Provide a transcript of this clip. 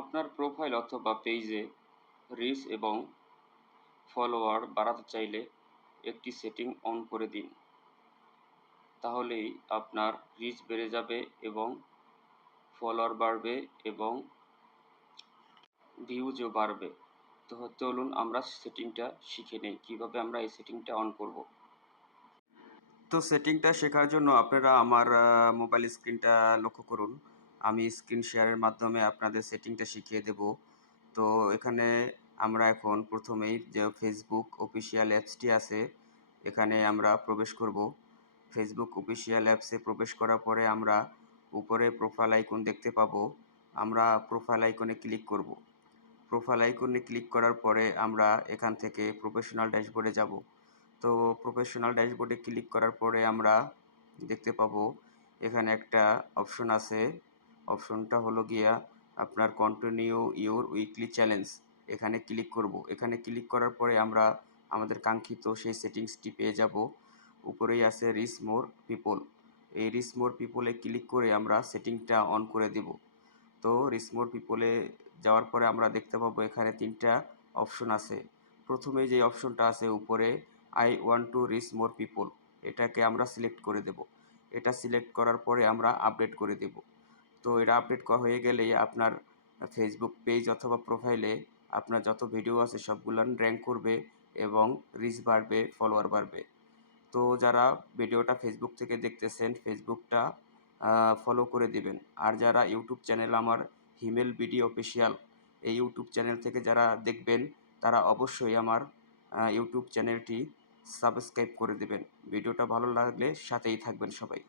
আপনার প্রোফাইল অথবা পেজে রিচ এবং ফলোয়ার বাড়াতে চাইলে একটি সেটিং অন করে দিন। তাহলেই আপনার রিচ বেড়ে যাবে এবং ফলোয়ার বাড়বে এবং ভিউজও বাড়বে। তো চলুন আমরা সেটিংটা শিখে নেই, কীভাবে আমরা এই সেটিংটা অন করব। তো সেটিংটা শেখার জন্য আপনারা আমার মোবাইল স্ক্রিনটা লক্ষ্য করুন। আমি স্ক্রিন শেয়ারের মাধ্যমে আপনাদের সেটিংটা শিখিয়ে দেব। তো এখানে আমরা এখন প্রথমেই যে ফেসবুক অফিসিয়াল অ্যাপসটি আছে, এখানে আমরা প্রবেশ করব। ফেসবুক অফিসিয়াল অ্যাপসে প্রবেশ করার পরে আমরা উপরে প্রোফাইল আইকন দেখতে পাবো। আমরা প্রোফাইল আইকনে ক্লিক করব। প্রোফাইল আইকনে ক্লিক করার পরে আমরা এখান থেকে প্রফেশনাল ড্যাশবোর্ডে যাব। তো প্রফেশনাল ড্যাশবোর্ডে ক্লিক করার পরে আমরা দেখতে পাবো এখানে একটা অপশন আছে। অপশনটা হলো গিয়া আপনার কন্টিনিউ ইউর উইকলি চ্যালেঞ্জ। এখানে ক্লিক করব। এখানে ক্লিক করার পরে আমরা আমাদের কাঙ্ক্ষিত সেই সেটিংসটি পেয়ে যাব। উপরেই আছে রিচ মোর পিপল। এই রিচ মোর পিপলে ক্লিক করে আমরা সেটিংটা অন করে দেব। তো রিচ মোর পিপলে যাওয়ার পরে আমরা দেখতে পাবো এখানে 3টা অপশন আছে। প্রথমে যে অপশনটা আছে উপরে I want to reach more people, এটাকে আমরা সিলেক্ট করে দেব। এটা সিলেক্ট করার পরে আমরা আপডেট করে দেব। তো এটা আপডেট হয়ে গেলেই আপনার ফেসবুক পেজ অথবা প্রোফাইলে আপনার যত ভিডিও আছে সবগুলান র্যাঙ্ক করবে এবং রিচ বাড়বে, ফলোয়ার বাড়বে। তো যারা ভিডিওটা ফেসবুক থেকে দেখতেছেন ফেসবুকটা ফলো করে দিবেন। আর যারা ইউটিউব চ্যানেল আমার হিমেল বিডি অফিসিয়াল, এই ইউটিউব চ্যানেল থেকে যারা দেখবেন তারা অবশ্যই আমার ইউটিউব চ্যানেলটি সাবস্ক্রাইব করে দেবেন। ভিডিওটা ভালো লাগলে সাথেই থাকবেন সবাই।